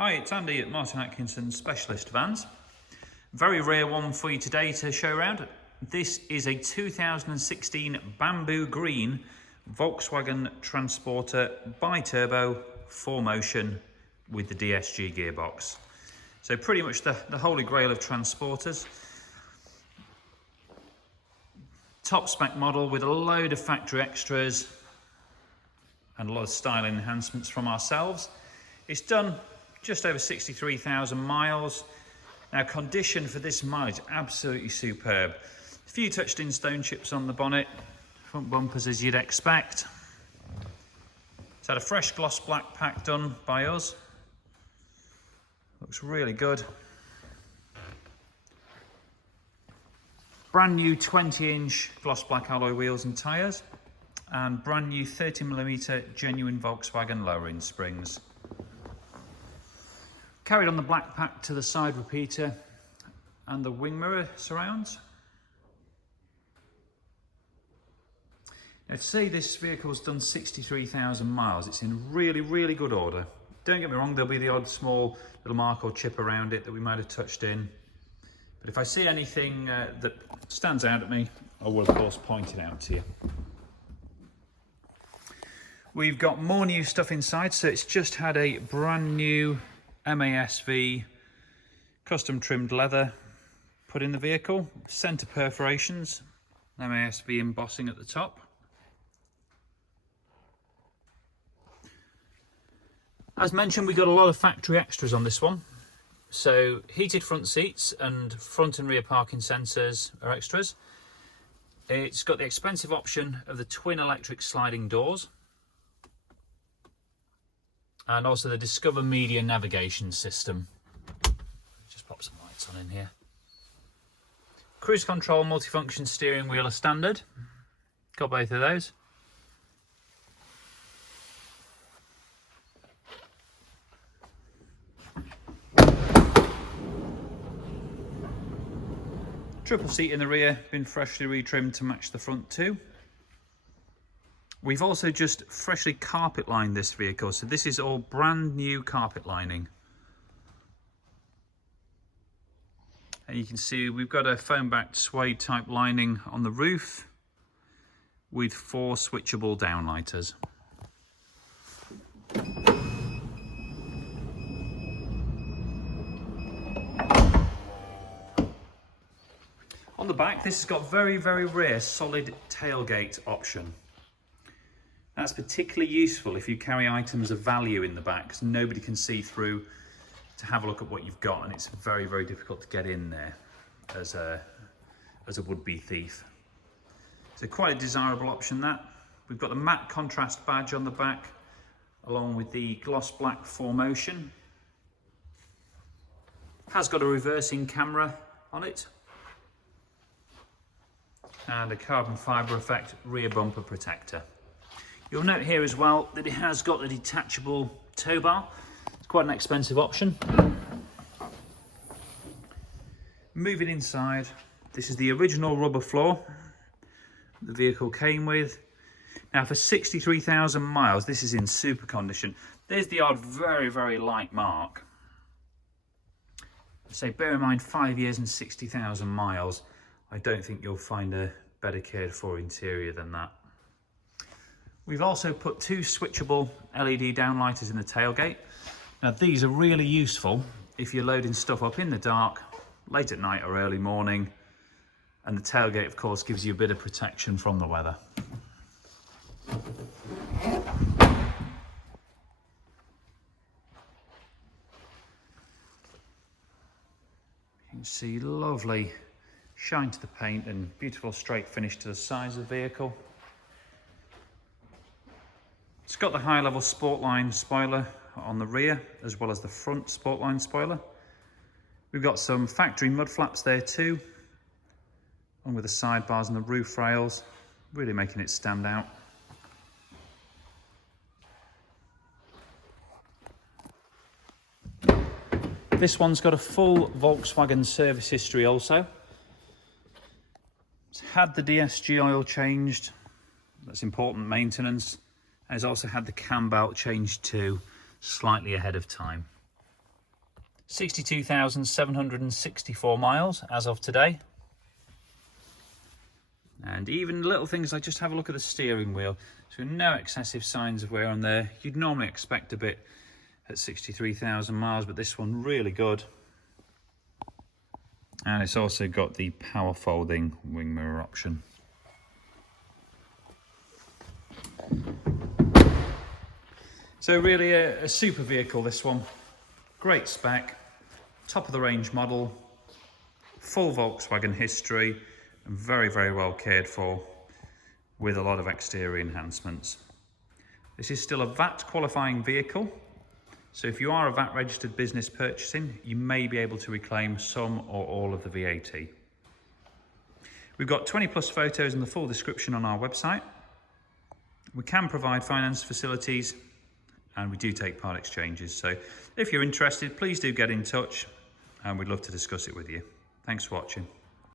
Hi, it's Andy at Atkinson Specialist Vans. Very rare one for you today to show around. This is a 2016 bamboo green Volkswagen Transporter bi-turbo 4Motion with the DSG gearbox. So pretty much the holy grail of transporters. Top spec model with a load of factory extras and a lot of style enhancements from ourselves. It's done just over 63,000 miles. Now, condition for this mileage is absolutely superb. A few touched in stone chips on the bonnet, front bumpers as you'd expect. It's had a fresh gloss black pack done by us. Looks really good. Brand new 20-inch gloss black alloy wheels and tyres, and brand new 30mm genuine Volkswagen lowering springs. Carried on the black pack to the side repeater and the wing mirror surrounds. Now, to say this vehicle's done 63,000 miles, it's in really good order. Don't get me wrong, there'll be the odd small little mark or chip around it that we might have touched in. But if I see anything that stands out at me, I will of course point it out to you. We've got more new stuff inside, so it's just had a brand new MASV custom trimmed leather put in the vehicle, centre perforations, MASV embossing at the top. As mentioned, we got a lot of factory extras on this one. So heated front seats and front and rear parking sensors are extras. It's got the expensive option of the twin electric sliding doors, and also the Discover Media navigation system. Just pop some lights on in here. Cruise control, multifunction steering wheel are standard. Got both of those. Triple seat in the rear, been freshly retrimmed to match the front too. We've also just freshly carpet lined this vehicle, so this is all brand new carpet lining. And you can see we've got a foam backed suede type lining on the roof with 4 switchable downlighters. On the back, this has got very rare solid tailgate option. That's particularly useful if you carry items of value in the back, because nobody can see through to have a look at what you've got, and it's very difficult to get in there as a would-be thief. So quite a desirable option that. We've got the matte contrast badge on the back, along with the gloss black 4Motion. Has got a reversing camera on it, and a carbon fibre effect rear bumper protector. You'll note here as well that it has got the detachable tow bar. It's quite an expensive option. Moving inside, this is the original rubber floor the vehicle came with. Now, for 63,000 miles, this is in super condition. There's the odd very light mark. So bear in mind, 5 years and 60,000 miles. I don't think you'll find a better cared for interior than that. We've also put 2 switchable LED downlighters in the tailgate. Now, these are really useful if you're loading stuff up in the dark, late at night or early morning, and the tailgate of course gives you a bit of protection from the weather. You can see lovely shine to the paint and beautiful straight finish to the sides of the vehicle. It's got the high-level Sportline spoiler on the rear, as well as the front Sportline spoiler. We've got some factory mud flaps there too, along with the sidebars and the roof rails, really making it stand out. This one's got a full Volkswagen service history also. It's had the DSG oil changed, that's important maintenance. Has also had the cam belt changed too, slightly ahead of time. 62,764 miles as of today. And even little things like just have a look at the steering wheel. So no excessive signs of wear on there. You'd normally expect a bit at 63,000 miles, but this one really good. And it's also got the power folding wing mirror option. So really a super vehicle, this one. Great spec, top of the range model, full Volkswagen history, and very, very well cared for with a lot of exterior enhancements. This is still a VAT qualifying vehicle. So if you are a VAT registered business purchasing, you may be able to reclaim some or all of the VAT. We've got 20 plus photos and the full description on our website. We can provide finance facilities and we do take part exchanges. So if you're interested, please do get in touch and we'd love to discuss it with you. Thanks for watching.